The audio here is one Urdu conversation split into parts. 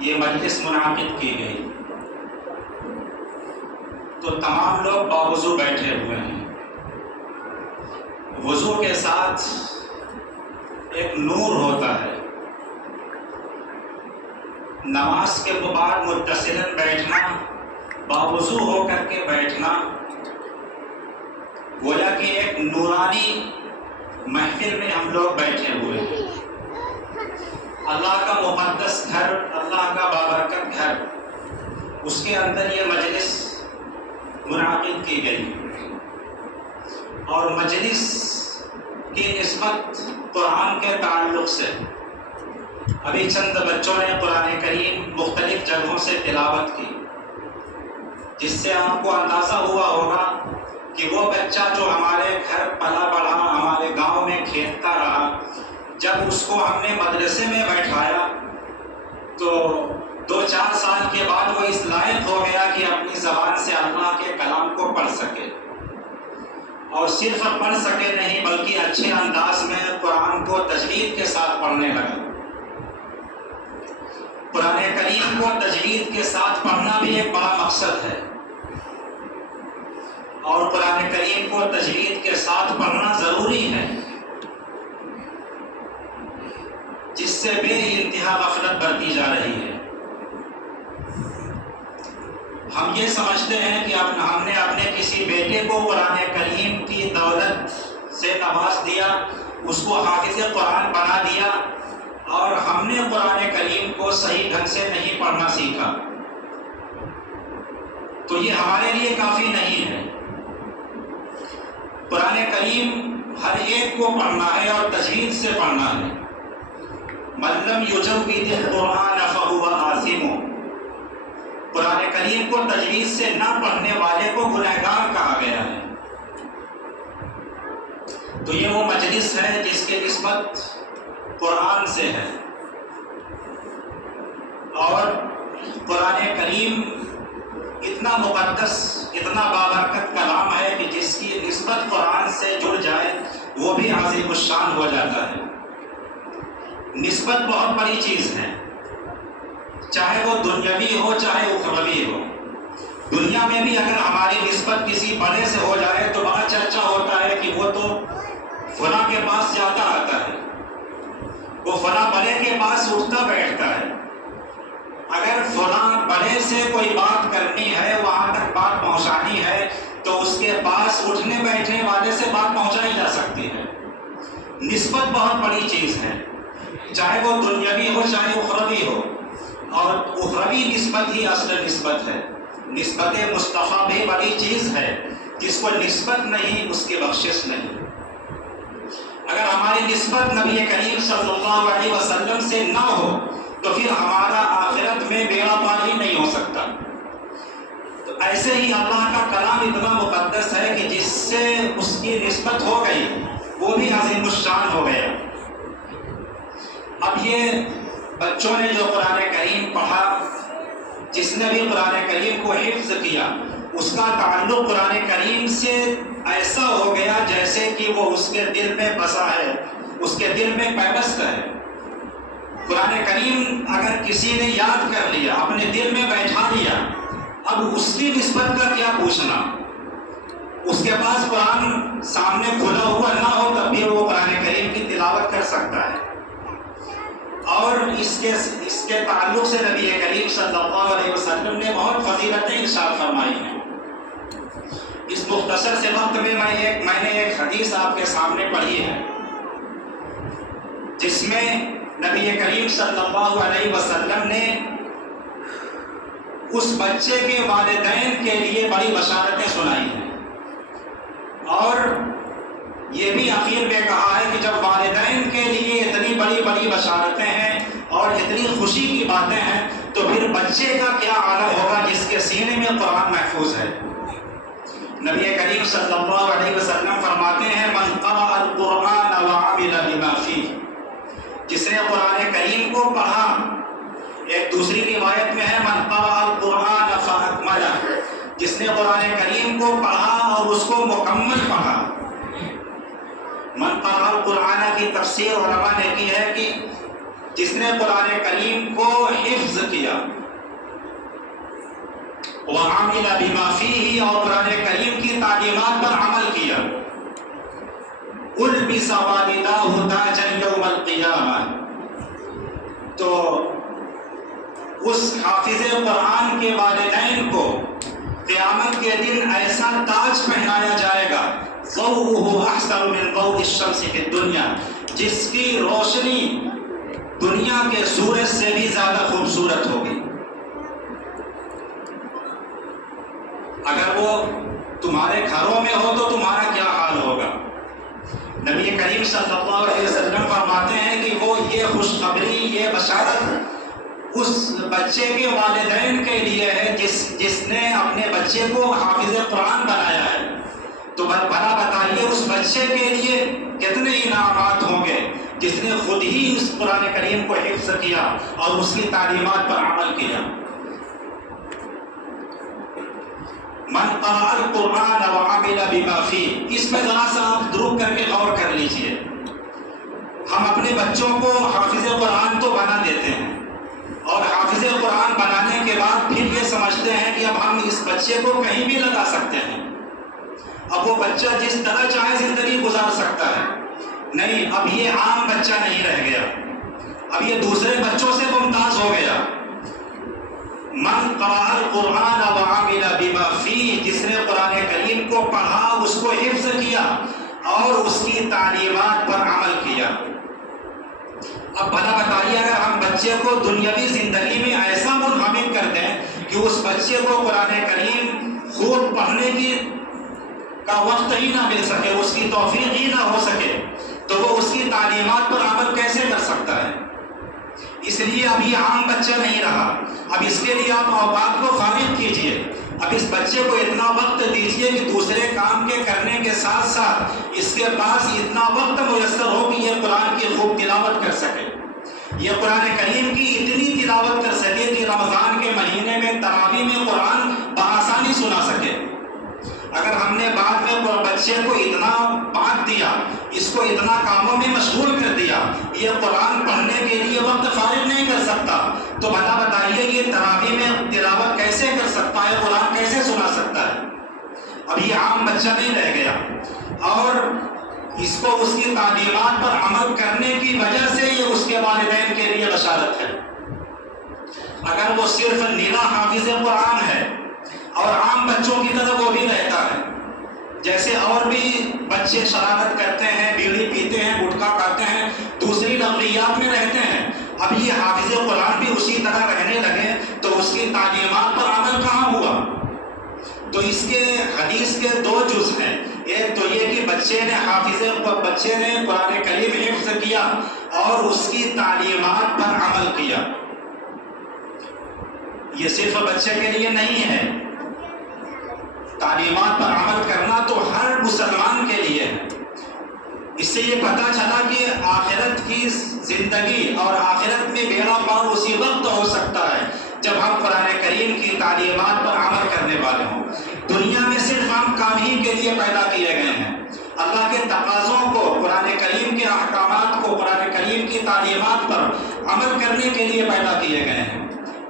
یہ مجلس منعقد کی گئی تو تمام لوگ باوضو بیٹھے ہوئے ہیں. وضو کے ساتھ ایک نور ہوتا ہے. نماز کے بعد متصلاً بیٹھنا، باوضو ہو کر کے بیٹھنا، گویا کہ ایک نورانی محفل میں ہم لوگ بیٹھے ہوئے ہیں. اللہ کا مقدس گھر، اللہ کا بابرکت گھر، اس کے اندر یہ مجلس منعقد کی گئی. اور مجلس کی نسبت قرآن کے تعلق سے ابھی چند بچوں نے قرآن کریم مختلف جگہوں سے تلاوت کی، جس سے آپ کو اندازہ ہوا ہوگا کہ وہ بچہ جو ہمارے گھر پلا بڑھا، ہمارے گاؤں میں کھیلتا رہا، جب اس کو ہم نے مدرسے میں بیٹھایا تو 2-4 سال کے بعد وہ اس لائق ہو گیا کہ اپنی زبان سے اللہ کے کلام کو پڑھ سکے، اور صرف پڑھ سکے نہیں بلکہ اچھے انداز میں قرآن کو تجوید کے ساتھ پڑھنے لگا. قرآن کریم کو تجوید کے ساتھ پڑھنا بھی ایک بڑا مقصد ہے، اور قرآن کریم کو تجوید کے ساتھ پڑھنا ضروری ہے، جس سے بے انتہا غفلت برتی جا رہی ہے. ہم یہ سمجھتے ہیں کہ ہم نے اپنے کسی بیٹے کو قرآن کریم کی دولت سے نواز دیا، اس کو حافظ قرآن بنا دیا، اور ہم نے قرآن کریم کو صحیح ڈھنگ سے نہیں پڑھنا سیکھا، تو یہ ہمارے لیے کافی نہیں ہے. قرآن کریم ہر ایک کو پڑھنا ہے اور تجوید سے پڑھنا ہے. من لم یجود القرآن فہو آثم. قرآن کریم کو تجوید سے نہ پڑھنے والے کو گنہگار کہا گیا ہے. تو یہ وہ مجلس ہے جس کی نسبت قرآن سے ہے، اور قرآن کریم اتنا مقدس، اتنا بابرکت کلام ہے کہ جس کی نسبت قرآن سے جڑ جائے وہ بھی عظیم الشان ہو جاتا ہے. نسبت بہت بڑی چیز ہے، چاہے وہ دنیاوی ہو چاہے اخروی ہو. دنیا میں بھی اگر ہماری نسبت کسی بڑے سے ہو جائے تو بڑا چرچا ہوتا ہے کہ وہ تو فلاں کے پاس جاتا آتا ہے، وہ فلاں بڑے کے پاس اٹھتا بیٹھتا ہے. اگر فلاں بڑے سے کوئی بات کرنی ہے، وہاں تک بات پہنچانی ہے، تو اس کے پاس اٹھنے بیٹھنے والے سے بات پہنچائی جا سکتی ہے. نسبت بہت بڑی چیز ہے، چاہے وہ دنیاوی ہو چاہے اخروی ہو، اور اخروی نسبت ہی اصل نسبت ہے. نسبت مصطفیٰ بھی بڑی چیز ہے، جس کو نسبت نہیں اس کی بخشش نہیں. اگر ہماری نسبت نبی کریم صلی اللہ علیہ وسلم سے نہ ہو تو پھر ہمارا آخرت میں بیڑا پار ہی نہیں ہو سکتا. تو ایسے ہی اللہ کا کلام اتنا مقدس ہے کہ جس سے اس کی نسبت ہو گئی وہ بھی عظیم الشان ہو گیا. اب یہ بچوں نے جو قرآن کریم پڑھا، جس نے بھی قرآن کریم کو حفظ کیا، اس کا تعلق قرآن کریم سے ایسا ہو گیا جیسے کہ وہ اس کے دل میں بسا ہے، اس کے دل میں پیوست ہے. قرآن کریم اگر کسی نے یاد کر لیا، اپنے دل میں بیٹھا لیا، اب اس کی نسبت کا کیا پوچھنا. اس کے پاس قرآن سامنے کھلا ہوا نہ ہو تب بھی وہ قرآن کریم کی تلاوت کر سکتا ہے. اور اس کے تعلق سے نبی کریم صلی اللہ علیہ وسلم نے بہت فضیلتیں ارشاد فرمائی ہیں. اس مختصر سے وقت میں میں نے ایک حدیث آپ کے سامنے پڑھی ہے، جس میں نبی کریم صلی اللہ علیہ وسلم نے اس بچے کے والدین کے لیے بڑی بشارتیں سنائی ہیں، اور یہ بھی اخیر میں کہا ہے کہ جب والدین کے لیے اتنی بڑی بڑی بشارتیں ہیں اور اتنی خوشی کی باتیں ہیں تو پھر بچے کا کیا عالم ہوگا جس کے سینے میں قرآن محفوظ ہے. نبی کریم صلی اللہ علیہ وسلم فرماتے ہیں من قرأ القرآن وعمل بما فیہ، جس نے قرآن کریم کو پڑھا. ایک دوسری روایت میں ہے من قرأ القرآن فأکملہ، جس نے قرآن کریم کو پڑھا اور اس کو مکمل پڑھا. من قرأ القرآن کی تفسیر علماء نے کی ہے کہ جس نے قرآن کریم کو حفظ کیا، وعمل بما فیہ، اور قرآن کریم کی تعلیمات پر عمل کیا. البس والداہ تاجا یوم القیامہ، تو اس حافظ قرآن کے والدین کو قیامت کے دن ایسا تاج پہنایا جائے گا، ضوءہ احسن من ضوء الشمس فی الدنیا، جس کی روشنی دنیا کے سورج سے بھی زیادہ خوبصورت ہوگی. اگر وہ تمہارے گھروں میں ہو تو تمہارا کیا حال ہوگا؟ نبی کریم صلی اللہ علیہ وسلم فرماتے ہیں کہ وہ یہ خوشخبری، یہ بشارت اس بچے کے والدین کے لیے ہے جس نے اپنے بچے کو حافظ قرآن بنایا ہے. تو بھلا بتائیے اس بچے کے لیے کتنے انعامات ہوں گے جس نے خود ہی اس قرآن کریم کو حفظ کیا اور اس کی تعلیمات پر عمل کیا. من قرأ القرآن وعمل بما فیہ، اس میں ذرا سا آپ دروپ کر کے غور کر لیجئے. ہم اپنے بچوں کو حافظ قرآن تو بنا دیتے ہیں، اور حافظ قرآن بنانے کے بعد پھر یہ سمجھتے ہیں کہ اب ہم اس بچے کو کہیں بھی لگا سکتے ہیں، اب وہ بچہ جس طرح چاہے زندگی گزار سکتا ہے. نہیں، اب یہ عام بچہ نہیں رہ گیا، اب یہ دوسرے بچوں سے ممتاز ہو گیا. من قرأ القرآن وعمل بما فیہ، جس نے قرآن کریم کو پڑھا، اس کو حفظ کیا اور اس کی تعلیمات پر عمل کیا. اب بھلا بتائیے اگر ہم بچے کو دنیاوی زندگی میں ایسا منہمک کر دیں کہ اس بچے کو قرآن کریم خود پڑھنے کا وقت ہی نہ مل سکے، اس کی توفیق ہی نہ ہو سکے، تو وہ اس کی تعلیمات پر عمل کیسے کر سکتا ہے؟ اس لیے اب یہ عام بچہ نہیں رہا. اب اس کے لیے آپ اوقات کو فارغ کیجئے. اب اس بچے کو اتنا وقت دیجئے کہ دوسرے کام کے کرنے کے ساتھ ساتھ اس کے پاس اتنا وقت میسر ہو کہ یہ قرآن کی خوب تلاوت کر سکے، یہ قرآن کریم کی اتنی تلاوت کر سکے کہ رمضان کے مہینے میں تراویح میں قرآن بآسانی سنا سکے. اگر ہم نے بعد میں بچے کو اتنا بانٹ دیا، اس کو اتنا کاموں میں مشغول کر دیا، یہ قرآن پڑھنے کے لیے وقت فارغ نہیں کر سکتا، تو بھلا بتائیے یہ تراویح میں تلاوت کیسے کر سکتا ہے، قرآن کیسے سنا سکتا ہے؟ اب یہ عام بچہ نہیں رہ گیا، اور اس کو اس کی تعلیمات پر عمل کرنے کی وجہ سے یہ اس کے والدین کے لیے بشارت ہے. اگر وہ صرف نیلا حافظ قرآن ہے اور عام بچوں کی طرح وہ بھی رہتا ہے، جیسے اور بھی بچے شرارت کرتے ہیں، بیڑی پیتے ہیں، گٹکا کھاتے ہیں، دوسری نقلیات میں رہتے ہیں، اب یہ حافظ قرآن بھی اسی طرح رہنے لگے تو اس کی تعلیمات پر عمل کہاں ہوا؟ تو اس کے حدیث کے دو جز ہیں. ایک تو یہ کہ بچے نے قرآن کریم حفظ کیا اور اس کی تعلیمات پر عمل کیا. یہ صرف بچے کے لیے نہیں ہے، تعلیمات پر عمل کرنا تو ہر مسلمان کے لیے ہے. اس سے یہ پتہ چلا کہ آخرت کی زندگی اور آخرت میں بیڑا پار اسی وقت ہو سکتا ہے جب ہم قرآن کریم کی تعلیمات پر عمل کرنے والے ہوں. دنیا میں صرف ہم کام ہی کے لیے پیدا کیے گئے ہیں، اللہ کے تقاضوں کو، قرآن کریم کے احکامات کو، قرآن کریم کی تعلیمات پر عمل کرنے کے لیے پیدا کیے گئے ہیں.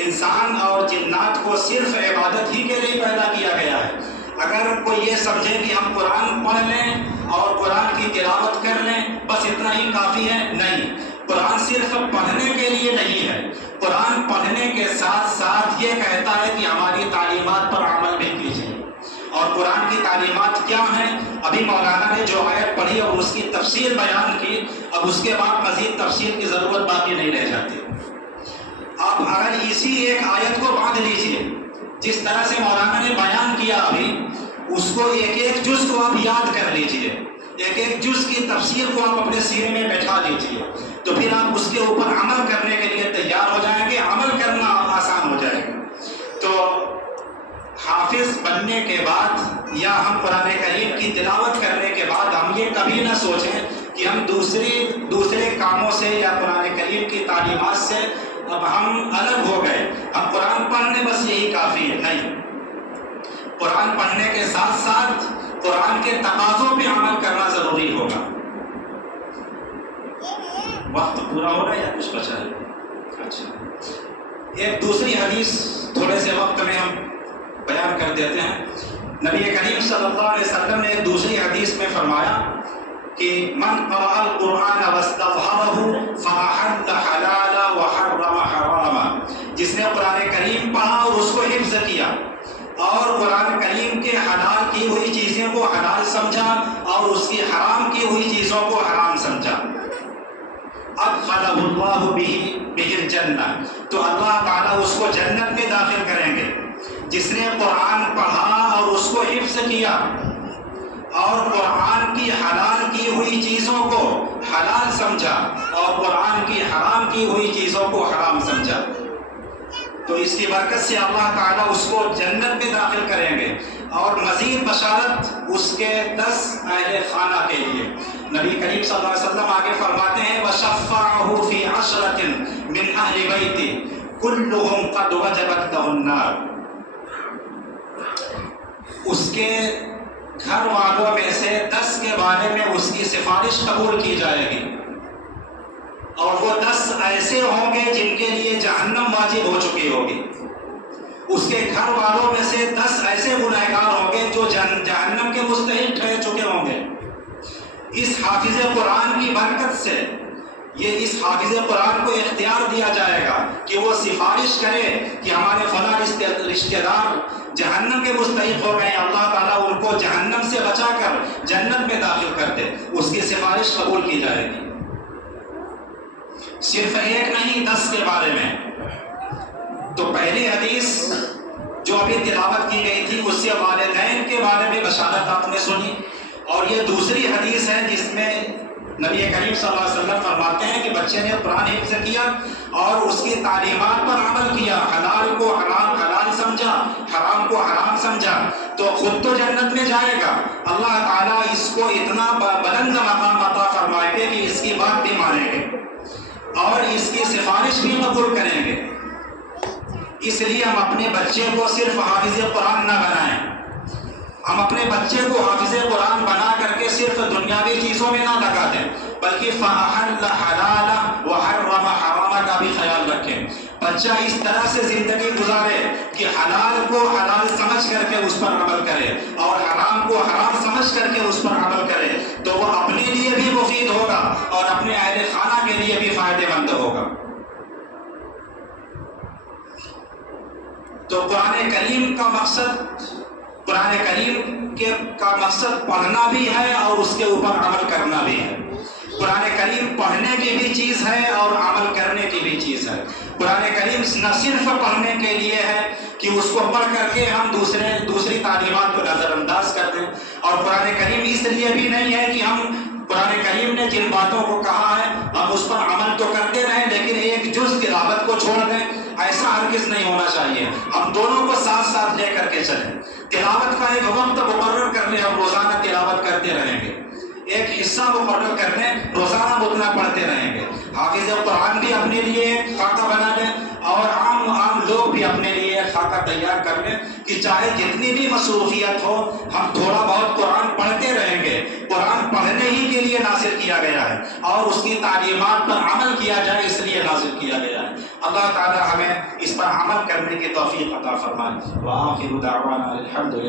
انسان اور جنات کو صرف عبادت ہی کے لیے پیدا کیا گیا ہے. اگر کوئی یہ سمجھے کہ ہم قرآن پڑھ لیں اور قرآن کی تلاوت کر لیں بس اتنا ہی کافی ہے، نہیں. قرآن صرف پڑھنے کے لیے نہیں ہے، قرآن پڑھنے کے ساتھ ساتھ یہ کہتا ہے کہ ہماری تعلیمات پر عمل بھی کیجیے. اور قرآن کی تعلیمات کیا ہیں؟ ابھی مولانا نے جو آیت پڑھی اور اس کی تفصیل بیان کی، اب اس کے بعد مزید تفصیل کی ضرورت باقی نہیں رہ جاتی. آپ اگر اسی ایک آیت کو باندھ لیجئے جس طرح سے مولانا نے بیان کیا ابھی، اس کو ایک ایک جز کو آپ یاد کر لیجئے، ایک ایک جز کی تفسیر کو آپ اپنے سینے میں بیٹھا لیجئے، تو پھر آپ اس کے اوپر عمل کرنے کے لیے تیار ہو جائیں گے، عمل کرنا آسان ہو جائے گا. تو حافظ بننے کے بعد یا ہم قرآن کریم کی تلاوت کرنے کے بعد ہم یہ کبھی نہ سوچیں کہ ہم دوسرے کاموں سے یا قرآن کریم کی تعلیمات سے اب ہم الگ ہو گئے، ہم قرآن پڑھنے بس یہی کافی ہے. نہیں، قرآن پڑھنے کے ساتھ ساتھ قرآن کے تقاضوں پہ عمل کرنا ضروری ہوگا. وقت پورا ہو رہا ہے یا کچھ بچا ہے؟ اچھا، ایک دوسری حدیث تھوڑے سے وقت میں ہم بیان کر دیتے ہیں۔ نبی کریم صلی اللہ علیہ وسلم نے ایک دوسری حدیث میں فرمایا کہ من قرأ القرآن واستظهره فأحل حلالا وحرم حراما، جس نے قرآن کریم پڑھا اور اس کو حفظ کیا اور قرآن کریم کے حلال کی ہوئی چیزیں کو حلال سمجھا اور اس کی حرام کی ہوئی چیزوں کو حرام سمجھا، ادخلہ اللہ بہ الجنہ، تو اللہ تعالیٰ اس کو جنت میں داخل کریں گے۔ جس نے قرآن پڑھا اور اس کو حفظ کیا اور قرآن کی حلال کی ہوئی چیزوں کو حلال سمجھا اور قرآن کی حرام کی ہوئی چیزوں کو حرام سمجھا، تو اس کی برکت سے اللہ تعالیٰ اس کو جنت میں داخل کریں گے۔ اور مزید بشارت اس کے 10 اہل خانہ کے لیے، نبی کریم صلی اللہ علیہ وسلم آگے فرماتے ہیں وَشَفَّعَهُ فِي عَشْرَةٍ مِّنْ أَهْلِ بَيْتِ كُلُّهُمْ قَدْ وَجَبَتْ لَهُ النَّارُ، اس کے گھر والوں میں سے 10 کے بارے میں اس کی سفارش قبول کی جائے گی، اور وہ 10 ایسے ہوں گے جن کے لیے جہنم واجب ہو چکی ہوگی۔ اس کے گھر والوں میں سے 10 ایسے گنہگار ہوں گے جو جہنم کے مستحق ٹھہر چکے ہوں گے۔ اس حافظ قرآن کی برکت سے اس حافظ قرآن کو اختیار دیا جائے گا کہ وہ سفارش کرے کہ ہمارے فلاں رشتہ دار جہنم کے مستحق ہو گئے، اللہ تعالیٰ ان کو جہنم سے بچا کر جنت میں داخل کر دے، اس کی سفارش قبول کی جائے گی۔ صرف ایک نہیں، 10 کے بارے میں۔ تو پہلی حدیث جو ابھی تلاوت کی گئی تھی اس سے والدین کے بارے میں بشارت آپ نے سنی، اور یہ دوسری حدیث ہے جس میں نبی کریم صلی اللہ علیہ وسلم فرماتے ہیں کہ بچے نے قرآن حفظ کیا اور اس کی تعلیمات پر عمل کیا، حلال کو حلال سمجھا، حرام کو حرام سمجھا، تو خود تو جنت میں جائے گا، اللہ تعالیٰ اس کو اتنا بلند مقام عطا فرمائے گے کہ اس کی بات بھی مانیں گے اور اس کی سفارش بھی قبول کریں گے۔ اس لیے ہم اپنے بچے کو صرف حافظ قرآن نہ بنائیں، ہم اپنے بچے کو حافظ قرآن بنا کر کے صرف دنیاوی چیزوں میں نہ لگا دیں، بلکہ فَأَحَلَّ حَلَالًا وَحَرَّمَ حَرَامًا کا بھی خیال رکھیں۔ بچہ اس طرح سے زندگی گزارے کہ حلال کو حلال سمجھ کر کے اس پر عمل کرے اور حرام کو حرام سمجھ کر کے اس پر عمل کرے، تو وہ اپنے لیے بھی مفید ہوگا اور اپنے اہل خانہ کے لیے بھی فائدہ مند ہوگا۔ تو قرآن کریم کا مقصد پڑھنا بھی ہے اور اس کے اوپر عمل کرنا بھی ہے۔ قرآن کریم پڑھنے کی بھی چیز ہے اور عمل کرنے کی بھی چیز ہے۔ قرآن کریم نہ صرف پڑھنے کے لیے ہے کہ اس کو پڑھ کر کے ہم دوسری تعلیمات کو نظر انداز کر دیں، اور قرآن کریم اس لیے بھی نہیں ہے کہ ہم قرآن کریم نے جن باتوں کو کہا ہے ہم اس پر عمل تو کرتے رہیں لیکن ایک جز تلاوت کو چھوڑ دیں، ایسا ہرگز نہیں ہونا چاہیے۔ ہم دونوں کو ساتھ ساتھ لے کر کے چلیں، تلاوت کا ایک وقت مقرر کر لیں اور روزانہ تلاوت کرتے رہیں گے، ایک حصہ مقرر کر لیں، روزانہ اتنا پڑھتے رہیں گے۔ حافظ قرآن بھی اپنے لیے ایک خاکہ بنا لیں اور عام لوگ بھی اپنے لیے ایک خاکہ تیار کر لیں کہ چاہے جتنی بھی مصروفیت ہو ہم تھوڑا بہت قرآن پڑھتے رہیں گے۔ قرآن پڑھنے ہی کے لیے نازل کیا گیا ہے اور اس کی تعلیمات پر عمل کیا جائے اس لیے نازل کیا گیا ہے۔ اللہ تعالی ہمیں اس پر عمل کرنے کی توفیق عطا فرمائے۔ وآخر دعوانا الحمدللہ۔